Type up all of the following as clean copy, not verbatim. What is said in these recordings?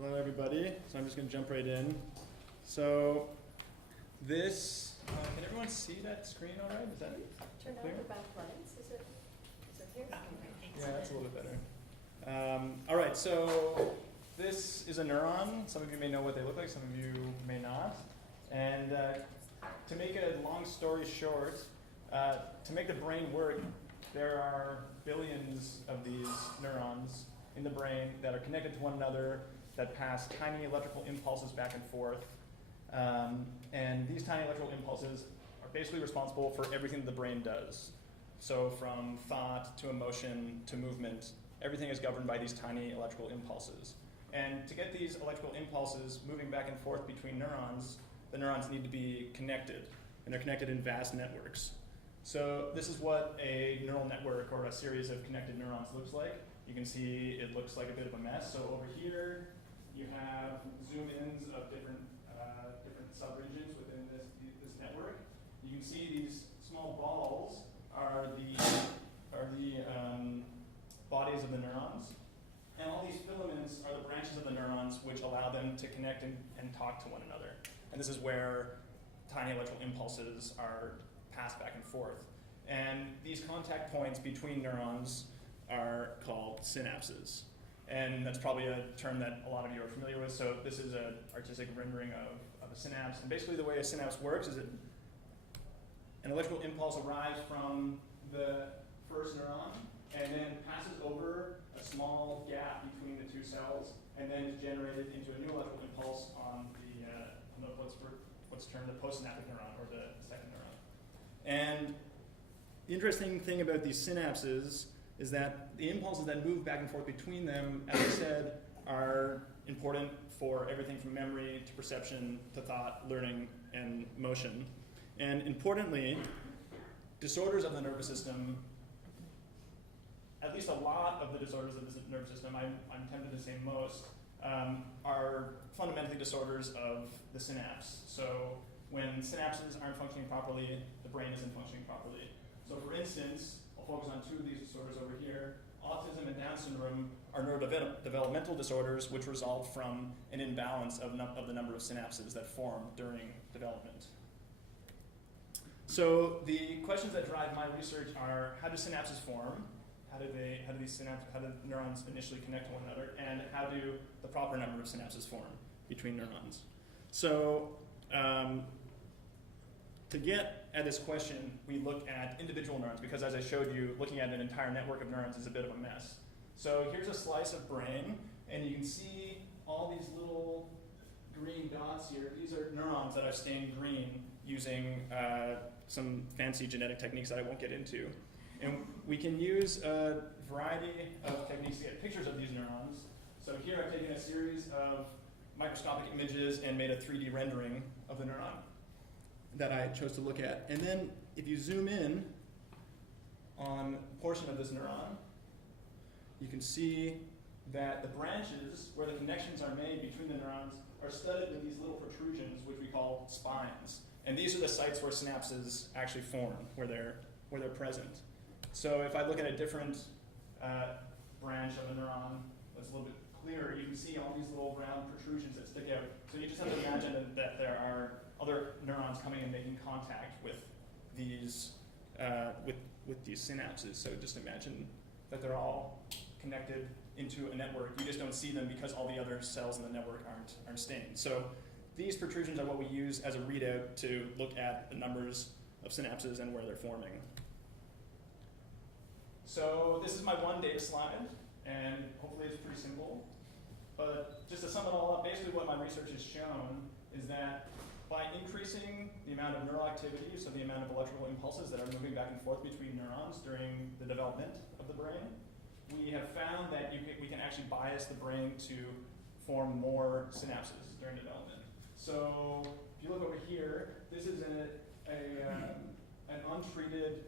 Hello, everybody. So I'm just going to jump right in. So this, can everyone see that screen all right? Is that Turn on clear? the backlights. Is it here? Yeah, that's a little bit better. All right, so this is a neuron. Some of you may know what they look like, some of you may not. And to make a long story short, to make the brain work, there are billions of these neurons in the brain that are connected to one another, that pass tiny electrical impulses back and forth. And these tiny electrical impulses are basically responsible for everything the brain does. So from thought to emotion to movement, everything is governed by these tiny electrical impulses. And to get these electrical impulses moving back and forth between neurons, the neurons need to be connected, and they're connected in vast networks. So this is what a neural network or a series of connected neurons looks like. You can see it looks like a bit of a mess. So over here, you have zoom-ins of different subregions within this network. You can see these small balls are the bodies of the neurons. And all these filaments are the branches of the neurons which allow them to connect and talk to one another. And this is where tiny electrical impulses are passed back and forth. And these contact points between neurons are called synapses. And that's probably a term that a lot of you are familiar with. So this is an artistic rendering of a synapse. And basically the way a synapse works is that an electrical impulse arrives from the first neuron and then passes over a small gap between the two cells and then is generated into a new electrical impulse on what's termed the postsynaptic neuron, or the second neuron. And the interesting thing about these synapses is that the impulses that move back and forth between them, as I said, are important for everything from memory to perception to thought, learning, and motion. And importantly, disorders of the nervous system, at least a lot of the disorders of the nervous system, I'm tempted to say most, are fundamentally disorders of the synapse. So when synapses aren't functioning properly, the brain isn't functioning properly. So for instance, I'll focus on two of these disorders over here. Autism and Down syndrome are neurodevelopmental disorders which result from an imbalance of the number of synapses that form during development. So the questions that drive my research are: how do synapses form? How do neurons initially connect to one another? And how do the proper number of synapses form between neurons? So to get at this question, we look at individual neurons, because as I showed you, looking at an entire network of neurons is a bit of a mess. So here's a slice of brain, and you can see all these little green dots here. These are neurons that I've stained green using some fancy genetic techniques that I won't get into. And we can use a variety of techniques to get pictures of these neurons. So here I've taken a series of microscopic images and made a 3D rendering of the neuron that I chose to look at. And then if you zoom in on a portion of this neuron, you can see that the branches where the connections are made between the neurons are studded with these little protrusions, which we call spines. And these are the sites where synapses actually form, where they're present. So if I look at a different branch of a neuron that's a little bit clearer, you can see all these little round protrusions that stick out. So you just have to imagine that there are other neurons coming and making contact with these with these synapses. So just imagine that they're all connected into a network. You just don't see them because all the other cells in the network aren't stained. So these protrusions are what we use as a readout to look at the numbers of synapses and where they're forming. So this is my one data slide, and hopefully it's pretty simple. But just to sum it all up, basically what my research has shown is that by increasing the amount of neural activity, so the amount of electrical impulses that are moving back and forth between neurons during the development of the brain, we have found that we can actually bias the brain to form more synapses during development. So if you look over here, this is an untreated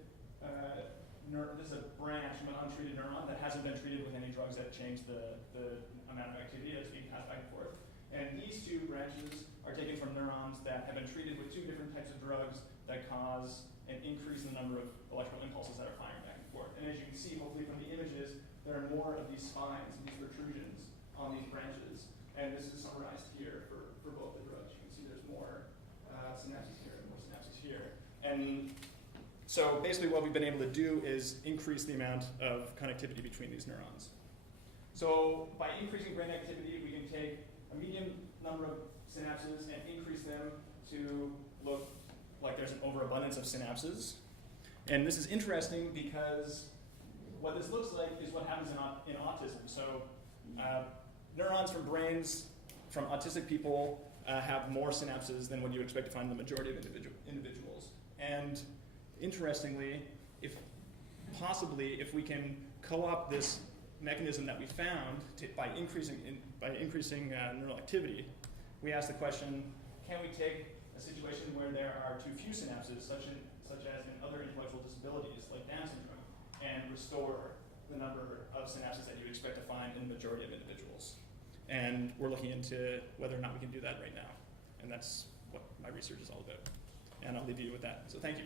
this is a branch from an untreated neuron that hasn't been treated with any drugs that change the amount of activity that's being passed back and forth. And these two branches are taken from neurons that have been treated with two different types of drugs that cause an increase in the number of electrical impulses that are firing back and forth. And as you can see, hopefully from the images, there are more of these spines, these protrusions on these branches. And this is summarized here for both the drugs. You can see there's more synapses here and more synapses here. And so basically what we've been able to do is increase the amount of connectivity between these neurons. So by increasing brain activity, we can take a medium number of synapses and increase them to look like there's an overabundance of synapses. And this is interesting because what this looks like is what happens in autism. So neurons from brains from autistic people have more synapses than what you expect to find in the majority of individuals. And interestingly, if we can co-opt this mechanism that we found by increasing neural activity, we ask the question, can we take a situation where there are too few synapses, such as in other intellectual disabilities like Down syndrome, and restore the number of synapses that you would expect to find in the majority of individuals? And we're looking into whether or not we can do that right now. And that's what my research is all about. And I'll leave you with that. So thank you.